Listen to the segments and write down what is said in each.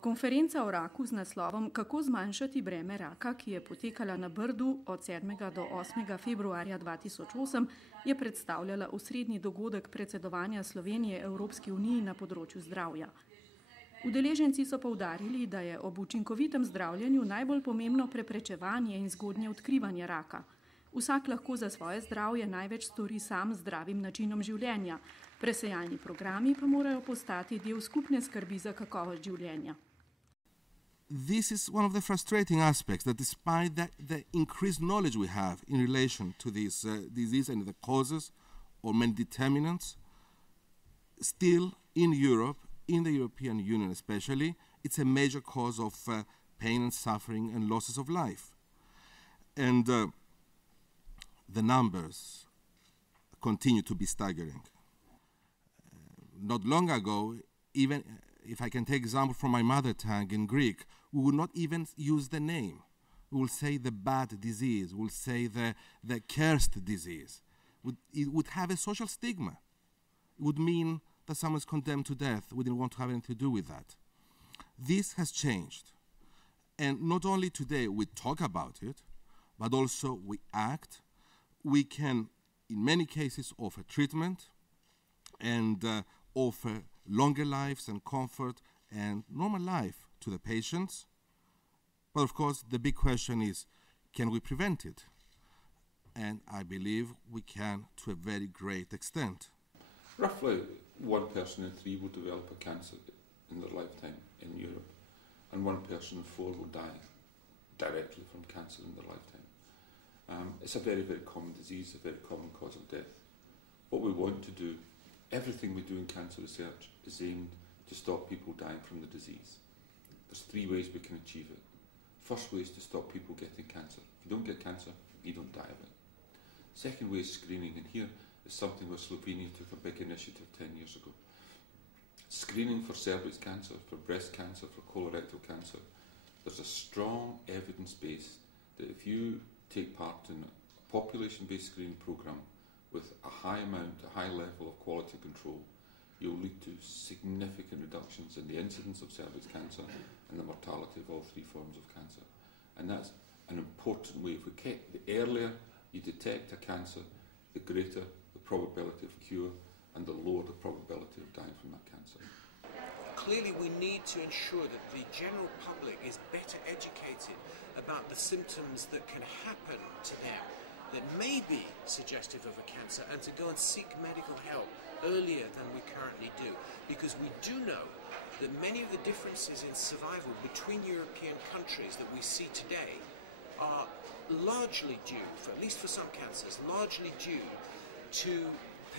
Konferenca o raku z naslovom Kako zmanjšati breme raka, ki je potekala na Brdu od 7. do 8. februarja 2008, je predstavljala osrednji dogodek predsedovanja Slovenije Evropski uniji na področju zdravja. Udeleženci so poudarili, da je ob učinkovitem zdravljenju najbolj pomembno preprečevanje in zgodnje odkrivanje raka. Vsak lahko za svoje zdravje največ stori sam z zdravim načinom življenja. Presejalni programi pa morajo postati del skupne skrbi za kakovost življenja. This is one of the frustrating aspects, that despite the increased knowledge we have in relation to this disease and the causes or many determinants, still in Europe, in the European Union especially, it's a major cause of pain and suffering and losses of life. And the numbers continue to be staggering. Not long ago, even if I can take example from my mother tongue in Greek, we would not even use the name. We will say the bad disease, we will say the cursed disease. It would have a social stigma. It would mean that someone is condemned to death. We didn't want to have anything to do with that. This has changed. And not only today we talk about it, but also we act. We can, in many cases, offer treatment and offer longer lives and comfort and normal life to the patients. But of course, the big question is, can we prevent it? And I believe we can to a very great extent. Roughly 1 person in 3 will develop a cancer in their lifetime in Europe, and 1 person in 4 will die directly from cancer in their lifetime. It's a very, very common disease, a very common cause of death. What we want to do, everything we do in cancer research is aimed to stop people dying from the disease. There's 3 ways we can achieve it. First way is to stop people getting cancer. If you don't get cancer, you don't die of it. Second way is screening, and here is something where Slovenia took a big initiative 10 years ago. Screening for cervix cancer, for breast cancer, for colorectal cancer. There's a strong evidence base that if you take part in a population-based screening program with a high level of quality control, you'll lead to significant reductions in the incidence of cervix cancer and the mortality of all 3 forms of cancer. And that's an important way. The earlier you detect a cancer, the greater the probability of cure and the lower the probability of dying from that cancer. Clearly we need to ensure that the general public is better educated about the symptoms that can happen to them that may be suggestive of a cancer, and to go and seek medical help earlier than we currently do. Because we do know that many of the differences in survival between European countries that we see today are largely due, at least for some cancers, largely due to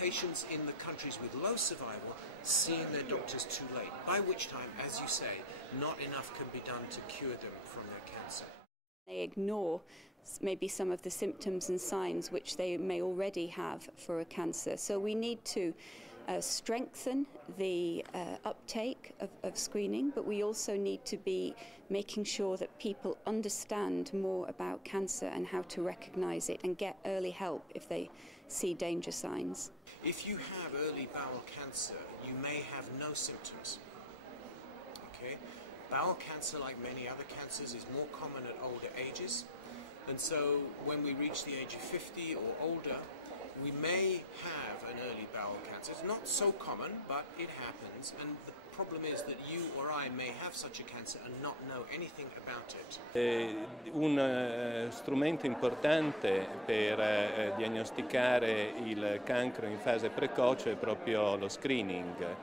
patients in the countries with low survival seeing their doctors too late, by which time, as you say, not enough can be done to cure them from their cancer. They ignore maybe some of the symptoms and signs which they may already have for a cancer. So we need to strengthen the uptake of screening, but we also need to be making sure that people understand more about cancer and how to recognise it and get early help if they see danger signs. If you have early bowel cancer, you may have no symptoms. Okay? Bowel cancer, like many other cancers, is more common at older ages. And so when we reach the age of 50 or older, we may have an early bowel cancer. It's not so common, but it happens. And the problem is that you or I may have such a cancer and not know anything about it. Un strumento importante per diagnosticare il cancro in fase precoce è proprio lo screening.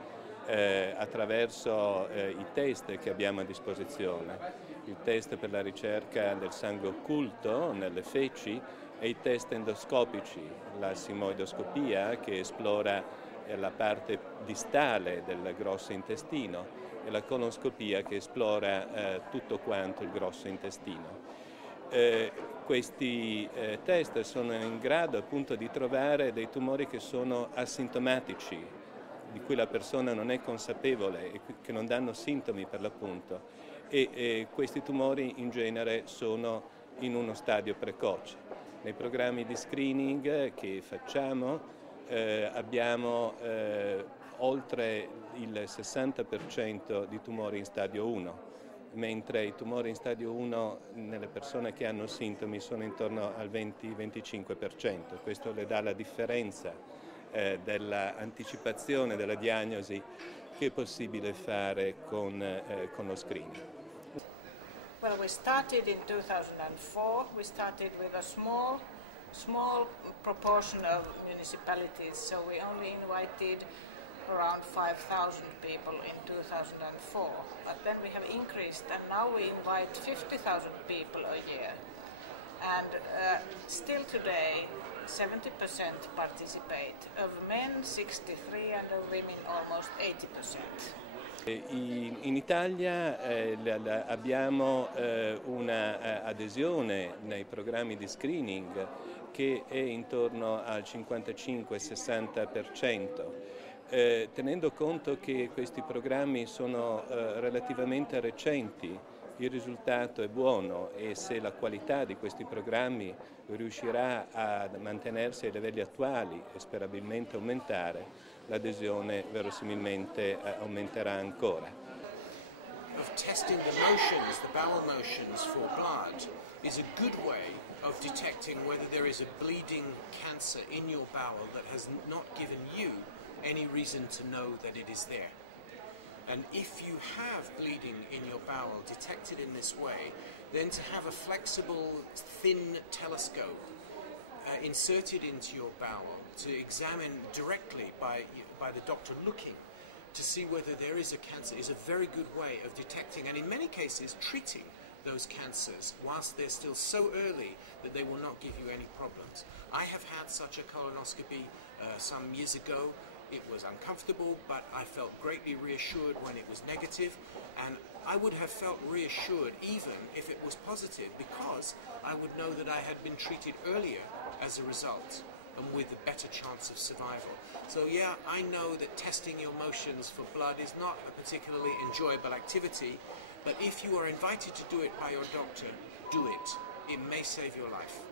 Attraverso i test che abbiamo a disposizione, il test per la ricerca del sangue occulto nelle feci e i test endoscopici, la simoidoscopia che esplora la parte distale del grosso intestino e la colonoscopia che esplora tutto quanto il grosso intestino. Questi test sono in grado appunto di trovare dei tumori che sono asintomatici, di cui la persona non è consapevole e che non danno sintomi per l'appunto, e questi tumori in genere sono in uno stadio precoce. Nei programmi di screening che facciamo abbiamo oltre il 60% di tumori in stadio 1, mentre i tumori in stadio 1 nelle persone che hanno sintomi sono intorno al 20-25%. Questo le dà la differenza dell'anticipazione della diagnosi che è possibile fare con lo screening. Well, we started in 2004. We started with a small proportion of municipalities, so we only invited around 5,000 people in 2004. But then we have increased, and now we invite 50,000 people a year. And still today, 70% participate. Of men, 63%, and of women, almost 80%. In Italia abbiamo una adesione nei programmi di screening che è intorno al 55-60%, tenendo conto che questi programmi sono relativamente recenti. Il risultato è buono e se la qualità di questi programmi riuscirà a mantenersi ai livelli attuali e sperabilmente aumentare, l'adesione verosimilmente aumenterà ancora. Of testing the motions, the bowel motions for blood, is a good way of detecting whether there is a bleeding cancer in your bowel that has not given you any reason to know that it is there. And if you have bleeding in your bowel detected in this way, then to have a flexible, thin telescope inserted into your bowel to examine directly by the doctor looking to see whether there is a cancer is a very good way of detecting and in many cases treating those cancers whilst they're still so early that they will not give you any problems. I have had such a colonoscopy some years ago. It was uncomfortable, but I felt greatly reassured when it was negative, and I would have felt reassured even if it was positive because I would know that I had been treated earlier as a result and with a better chance of survival. So yeah, I know that testing your motions for blood is not a particularly enjoyable activity, but if you are invited to do it by your doctor, do it. It may save your life.